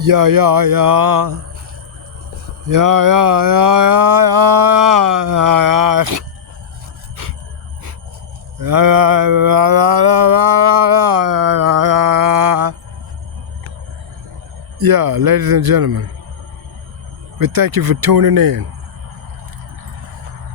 Yeah, yeah, yeah. Yeah, yeah, yeah, yeah, yeah, yeah. Yeah, ladies and gentlemen, we thank you for tuning in.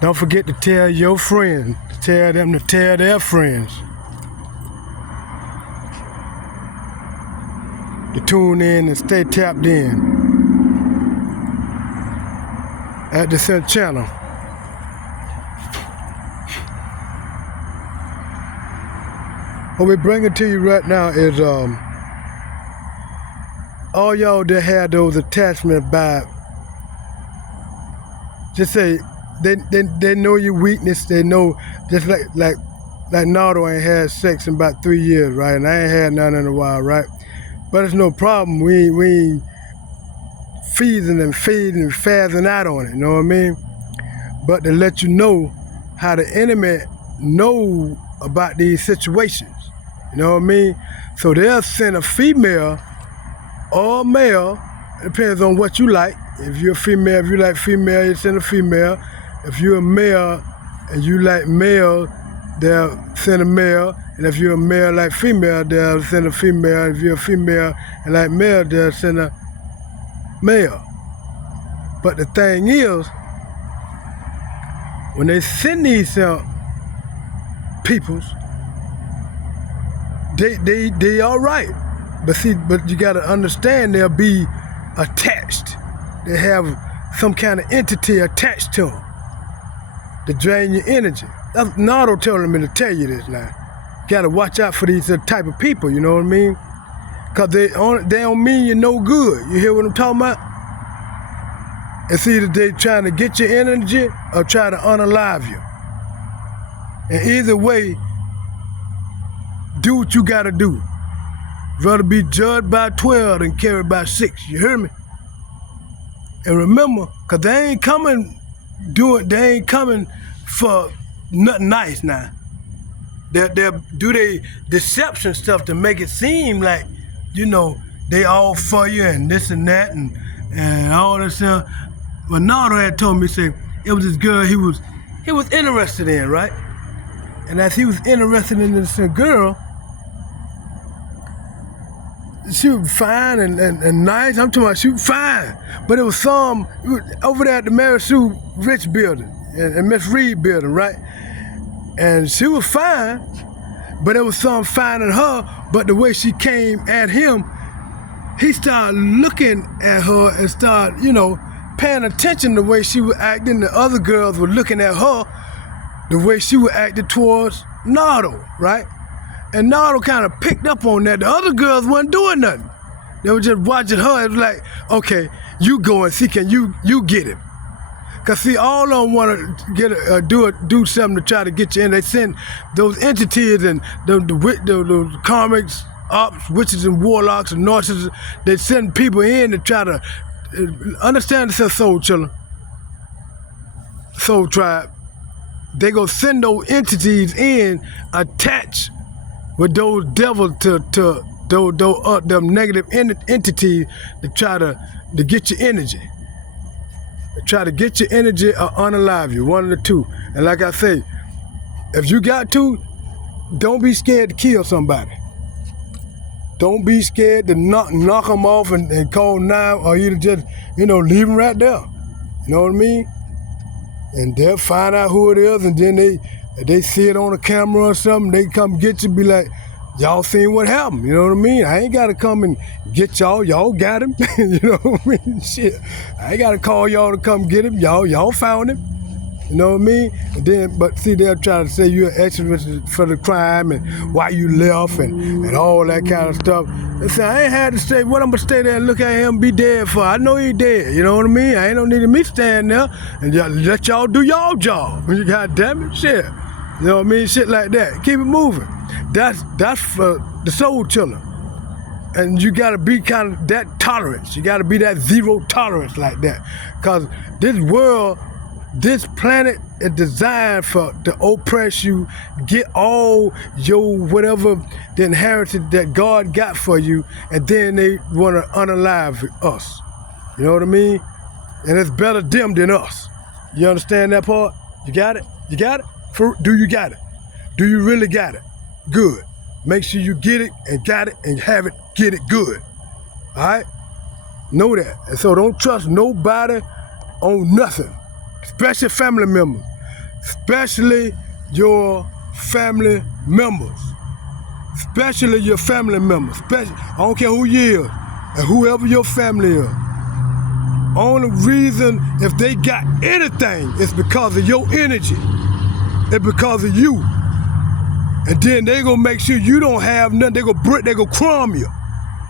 Don't forget to tell your friends, tell them to tell their friends to tune in and stay tapped in at the Center Channel. What we're bringing to you right now is all y'all that had those attachments by, just say they know your weakness. They know, just like Nardo ain't had sex in about 3 years, right? And I ain't had none in a while, right? But it's no problem. We ain't feeding and fazzing out on it, you know what I mean? But to let you know how the enemy know about these situations, you know what I mean? So they'll send a female or male, it depends on what you like. If you're a female, if you like female, you send a female. If you're a male and you like male, they'll send a male. And if you're a male like female, they'll send a female. If you're a female and like male, they'll send a male. But the thing is, when they send these peoples, they all right. But you gotta understand they'll be attached. They have some kind of entity attached to them to drain your energy. That's Nardo telling me to tell you this now. You gotta watch out for these type of people, you know what I mean? Cause they don't mean you no good. You hear what I'm talking about? It's either they trying to get your energy or try to unalive you. And either way, do what you gotta do. Rather be judged by 12 than carried by 6, you hear me? And remember, cause they ain't coming for nothing nice now. They'll do their deception stuff to make it seem like, you know, they all for you and this and that and all this stuff. But Nardo had told me, say, it was this girl he was interested in, right? And as he was interested in this girl, she was fine and nice. I'm talking about she was fine. But it was over there at the Mary Sue Rich building and Miss Reed building, right? And she was fine, but it was some fine in her, but the way she came at him, he started looking at her and started, you know, paying attention to the way she was acting. The other girls were looking at her the way she was acting towards Nardo, right? And Nardo kind of picked up on that. The other girls wasn't doing nothing. They were just watching her. It was like, okay, you go and see, can you get him? Cause see, all of them want to do something to try to get you in. They send those entities and the karmics, ops, witches and warlocks and narcissists. They send people in to try to understand this soul chiller, soul tribe. They go send those entities in, attach with those devils to them negative entities to try to get your energy. They try to get your energy or unalive you, one of the two. And like I say, if you got to, don't be scared to kill somebody. Don't be scared to knock them off and call 9 or either just, you know, leave them right there. You know what I mean? And they'll find out who it is, and then they see it on a camera or something, they come get you, be like, y'all seen what happened, you know what I mean? I ain't gotta come and get y'all got him, you know what I mean? Shit, I ain't gotta call y'all to come get him, y'all found him, you know what I mean? And then, but see, they'll try to say you're an extrovert for the crime and why you left and all that kind of stuff. They say, I ain't had to stay, what I'm gonna stay there and look at him be dead for? I know he dead, you know what I mean? I ain't no need of me stand there and let y'all do y'all job. You God damn it, shit. You know what I mean? Shit like that. Keep it moving. That's for the soul chiller. And you gotta be kind of that tolerance. You gotta be that zero tolerance like that. Cause this world, this planet is designed to oppress you, get all your whatever the inheritance that God got for you, and then they want to unalive us. You know what I mean? And it's better them than us. You understand that part? You got it? You got it? Do you got it? Do you really got it? Good. Make sure you get it and got it and have it, get it good. All right? Know that. And so don't trust nobody on nothing, especially family members, especially your family members, especially your family members. I don't care who you is and whoever your family is. Only reason if they got anything is because of your energy. It's because of you. And then they gonna make sure you don't have nothing. They gonna crumb you.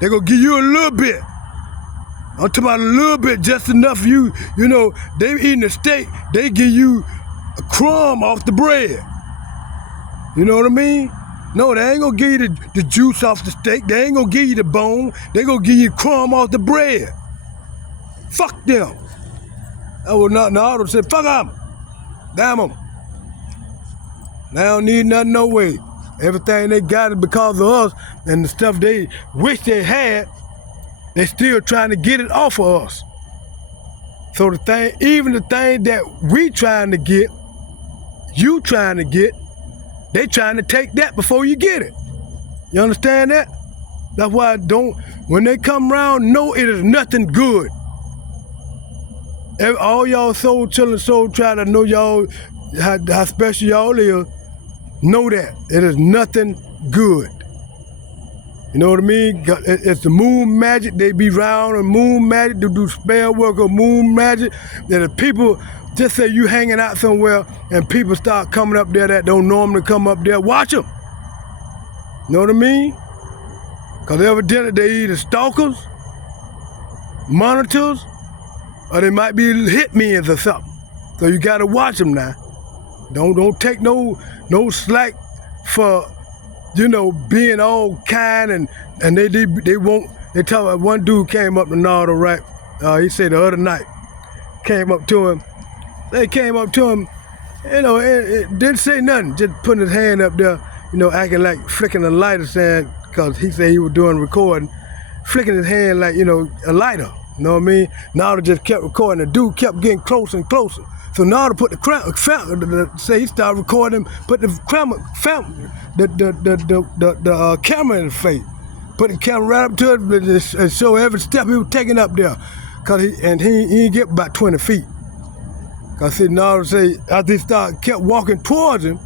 They gonna give you a little bit. I'm talking about a little bit, just enough you know, they eating a steak, they give you a crumb off the bread. You know what I mean? No, they ain't gonna give you the juice off the steak. They ain't gonna give you the bone. They gonna give you crumb off the bread. Fuck them. I would not, no, I would say, fuck them. Damn them. They don't need nothing no way. Everything they got is because of us, and the stuff they wish they had, they still trying to get it off of us. So even the thing that we trying to get, you trying to get, they trying to take that before you get it. You understand that? That's why when they come around, know it is nothing good. All y'all soul children, soul try to know y'all, how special y'all is. Know that it is nothing good. You know what I mean? It's the moon magic. They be round and moon magic to do spell work or moon magic. That if people just say you hanging out somewhere and people start coming up there that don't normally come up there, watch them. You know what I mean? Because evidently they either stalkers, monitors, or they might be hitmen or something. So you gotta watch them now. Don't take no slack for, you know, being all kind and they won't. They tell me one dude came up to Nardo, right? He said the other night, came up to him. They came up to him, you know, it didn't say nothing, just putting his hand up there, you know, acting like flicking a lighter, saying, because he said he was doing recording, flicking his hand like, you know, a lighter. You know what I mean? Nardo just kept recording. The dude kept getting closer and closer. So Nardo put he started recording, put the camera in his face, put the camera right up to it and show every step he was taking up there, he didn't get about 20 feet. Cause see, Nardo say after he kept walking towards him,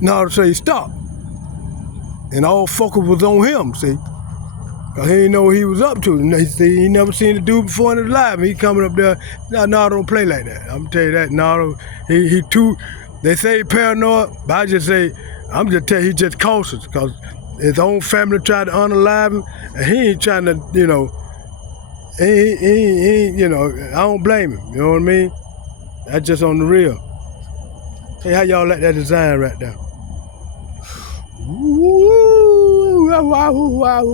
Nardo say he stopped, and all focus was on him. See. Cause he didn't know what he was up to. He never seen the dude before in his life. He coming up there, Nardo don't play like that. I'm gonna tell you that, Nardo, he too, they say he paranoid, but I just say, I'm just telling you, he just cautious, cause his own family tried to unalive him, and he ain't trying to, you know, he you know, I don't blame him, you know what I mean? That's just on the real. Hey, how y'all like that design right there? Ooh, wow, wow.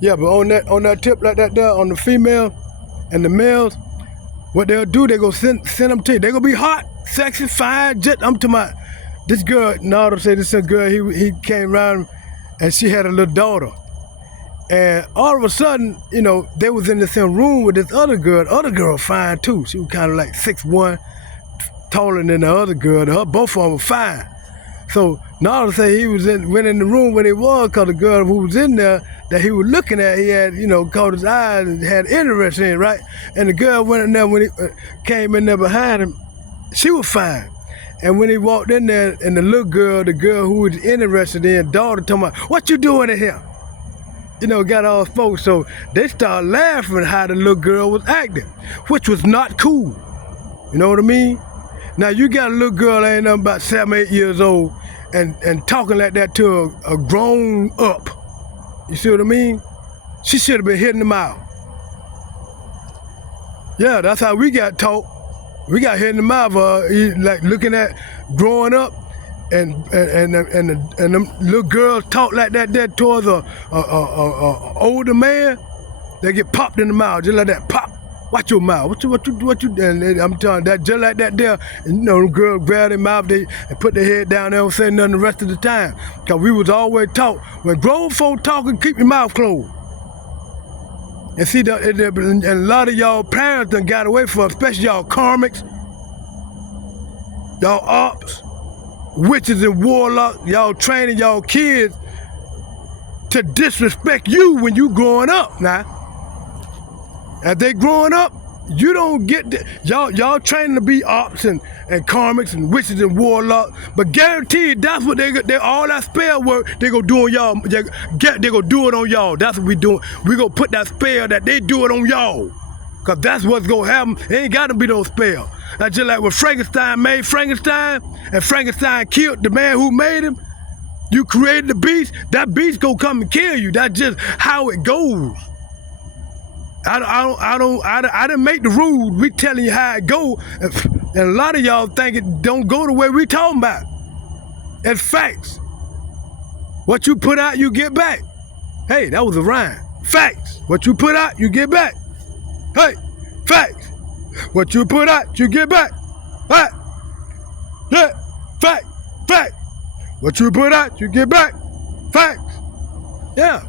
Yeah, but on that tip like that there, on the female and the males, what they'll do, they go send them to you. They gonna be hot, sexy, fine. I'm talking about this girl. Nardo said this is a girl. He came around and she had a little daughter, and all of a sudden, you know, they was in the same room with this other girl. The other girl fine too. She was kind of like 6'1", taller than the other girl. Both of them were fine. So Nardo said he went in the room when he was, because the girl who was in there that he was looking at, he had, you know, caught his eyes and had interest in, right? And the girl went in there when he came in there behind him, she was fine. And when he walked in there, and the little girl, the girl who was interested in, daughter, told him, "What you doing in here?" You know, got all folks. So they started laughing at how the little girl was acting, which was not cool. You know what I mean? Now you got a little girl that ain't nothing about 7, 8 years old, and talking like that to a grown up. You see what I mean? She should have been hitting them out. Yeah, that's how we got taught. We got hit in the mouth, like looking at growing up, and them little girls talk like that towards a older man. They get popped in the mouth, just like that, pop. Watch your mouth. What you? And I'm telling that just like that there. And you know, the girl grab their mouth, and put their head down. They don't say nothing the rest of the time. Cause we was always taught when grown folk talking, keep your mouth closed. And see, and a lot of y'all parents done got away from, especially y'all karmics, y'all ops, witches and warlocks, y'all training y'all kids to disrespect you when you growing up now. As they growing up, you don't get y'all training to be ops and karmics and witches and warlocks, but guaranteed that's what they all that spell work they gonna do on y'all. They gonna do it on y'all. That's what we doing. We gonna put that spell that they do it on y'all, cause that's what's gonna happen. It ain't gotta be no spell. That's just like when Frankenstein made Frankenstein, and Frankenstein killed the man who made him. You created the beast. That beast gonna come and kill you. That's just how it goes. I didn't make the rules. We telling you how it go, and a lot of y'all think it don't go the way we talking about. It's facts. What you put out, you get back. Hey, that was a rhyme. Facts. What you put out, you get back. Hey, facts. What you put out, you get back. Fact. Yeah, fact. Fact. What you put out, you get back. Facts. Yeah.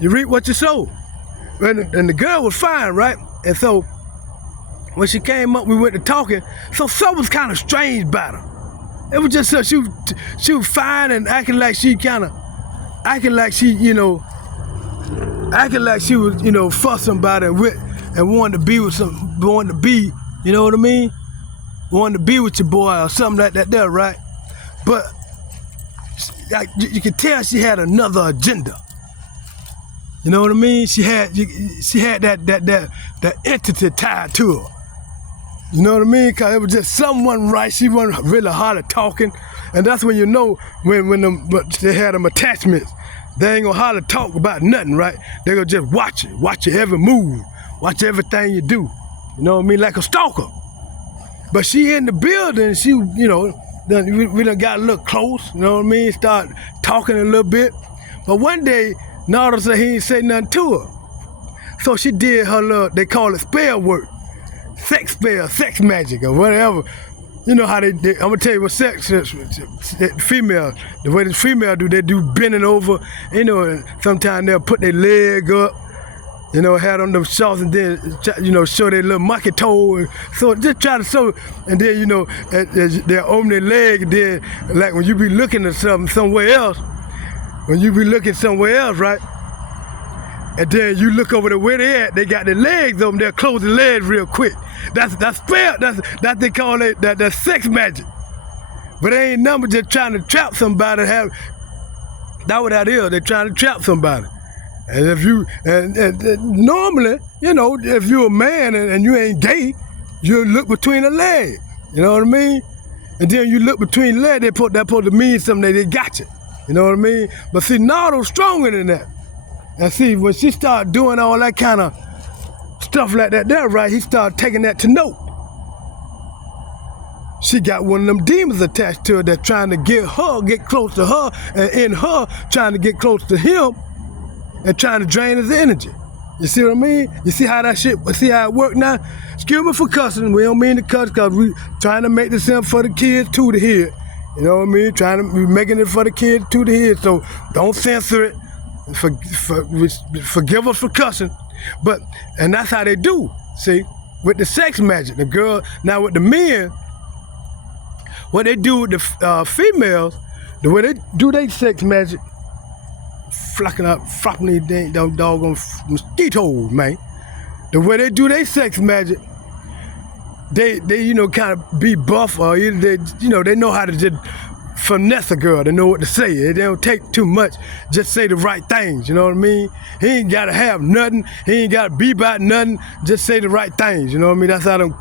You reap what you sow. And the girl was fine, right? And so when she came up, we went to talking. So something was kind of strange about her. It was just so she was fine and acting like she was fussing about it and wanted to be with you know what I mean? Wanted to be with your boy or something like that there, right? But you could tell she had another agenda. You know what I mean? She had that entity tied to her. You know what I mean? Cause it was just someone right. She wasn't really hard at talking, and that's when you know when they had them attachments. They ain't gonna hardly talk about nothing, right? They gonna just watch your every move, watch everything you do. You know what I mean? Like a stalker. But she in the building. She, we done got a little close. You know what I mean? Start talking a little bit. But one day, Nardo said he ain't say nothing to her. So she did her little, they call it spell work. Sex spell, sex magic or whatever. You know how I'm gonna tell you what sex is, female, the way the female do, they do bending over, and sometimes they'll put their leg up, have on them shorts and then, show their little monkey toe. And so just try to show, and then, they'll open their leg, and then, like when you be looking at something somewhere else, right? And then you look over to where they at, they got their legs open, they'll close the legs real quick. That's spell, that they call it, that's sex magic. But it ain't nothing just trying to trap somebody. That's what that is, they're trying to trap somebody. And if you, and normally, if you're a man and you ain't gay, you look between the legs, you know what I mean? And then you look between the legs, that's supposed to mean something, they got you. You know what I mean? But see, Nardo's stronger than that. And see, when she started doing all that kind of stuff like that there, right, he started taking that to note. She got one of them demons attached to her that's trying to get close to her, and in her, trying to get close to him and trying to drain his energy. You see what I mean? You see how it worked now? Excuse me for cussing, we don't mean to cuss because we trying to make this in for the kids too to hear. You know what I mean? We're making it for the kids to the head, so don't censor it. Forgive us for cussing. And that's how they do, see? With the sex magic, the girl, now with the men, what they do with the females, the way they do their sex magic, flopping these doggone mosquitoes, man. The way they do their sex magic, they kind of be buff, or either they know how to just finesse a girl. They know what to say. They don't take too much. Just say the right things. You know what I mean? He ain't got to have nothing. He ain't got to be about nothing. Just say the right things. You know what I mean? That's how them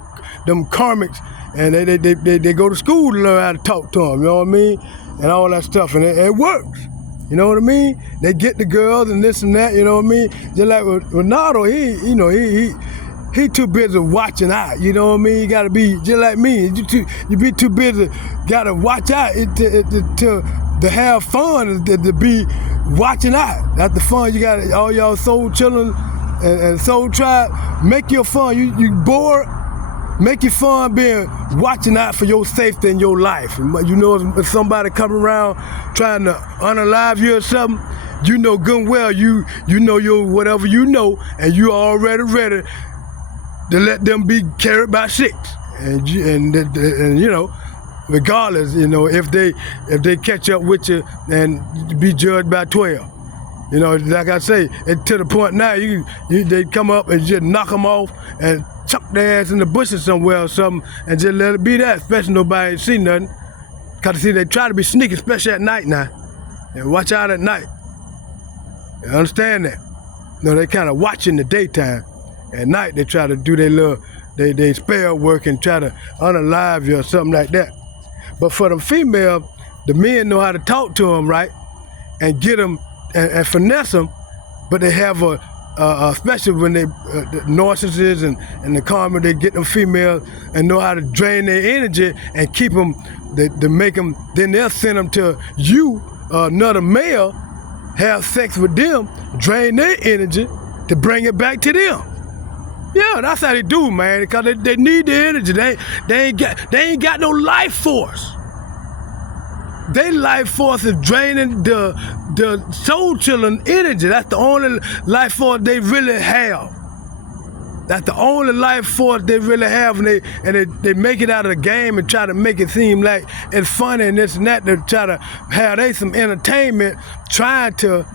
karmics, and they go to school to learn how to talk to them. You know what I mean? And all that stuff, and it works. You know what I mean? They get the girls and this and that. You know what I mean? Just like with Nardo, he too busy watching out, you know what I mean? You gotta be just like me. You be too busy, gotta watch out to have fun, to be watching out. That's the fun. You got all y'all soul children And Soul Tribe, make your fun. You bored, make your fun being watching out for your safety in your life. You know, if somebody come around trying to unalive you or something, you know good and well, you know your whatever you know, and you already ready to let them be carried by 6. And you know, regardless, you know, if they catch up with you and be judged by 12. You know, like I say, to the point now, they come up and just knock them off and chuck their ass in the bushes somewhere or something and just let it be that, especially nobody ain't see nothing. Because, see, they try to be sneaky, especially at night now. And watch out at night. You understand that? You know, they kind of watch in the daytime. At night, they try to do their little, they spell work and try to unalive you or something like that. But for the female, the men know how to talk to them, right? And get them and finesse them, but they have especially when they, the narcissists and the karma, they get them females and know how to drain their energy and keep them, to make them, then they'll send them to you, another male, have sex with them, drain their energy to bring it back to them. Yeah, that's how they do, man, because they need the energy. They ain't got no life force. Their life force is draining the soul children energy. That's the only life force they really have. That's the only life force they really have, and they make it out of the game and try to make it seem like it's funny and this and that, to try to have some entertainment trying to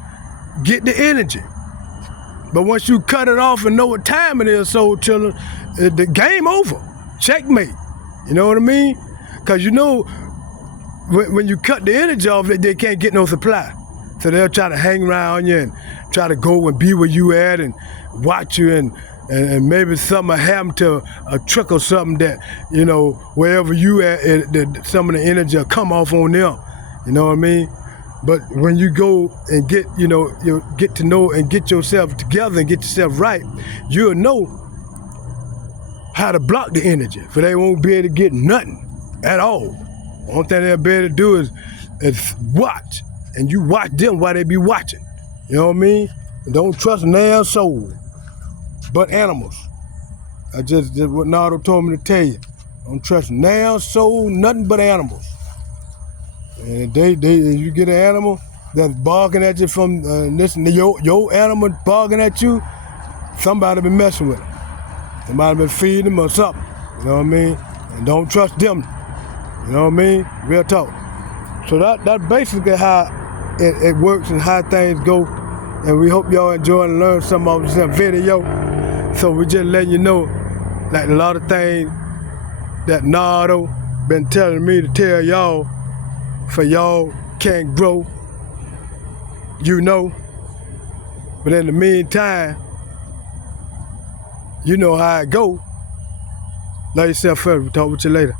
get the energy. But once you cut it off and know what time it is, soul children, the game over. Checkmate. You know what I mean? Because you know, when you cut the energy off, they can't get no supply. So they'll try to hang around you and try to go and be where you at and watch you, and maybe something will happen to a trick or something that, you know, wherever you at, some of the energy will come off on them. You know what I mean? But when you go and get, you know, you get to know and get yourself together and get yourself right, you'll know how to block the energy, for they won't be able to get nothing at all. Only thing they'll be able to do is watch, and you watch them while they be watching. You know what I mean? And don't trust no soul, but animals. I just what Nardo told me to tell you. Don't trust no soul, nothing but animals. And you get an animal that's barking at you from listen to your animal barking at you, somebody been messing with them. Somebody been feeding them or something. You know what I mean? And don't trust them. You know what I mean? Real talk. So that's basically how it works and how things go. And we hope y'all enjoy and learn some of this video. So we just letting you know, like a lot of things that Nardo been telling me to tell y'all, for y'all can't grow, you know. But in the meantime, you know how it go. Love yourself first. We'll talk with you later.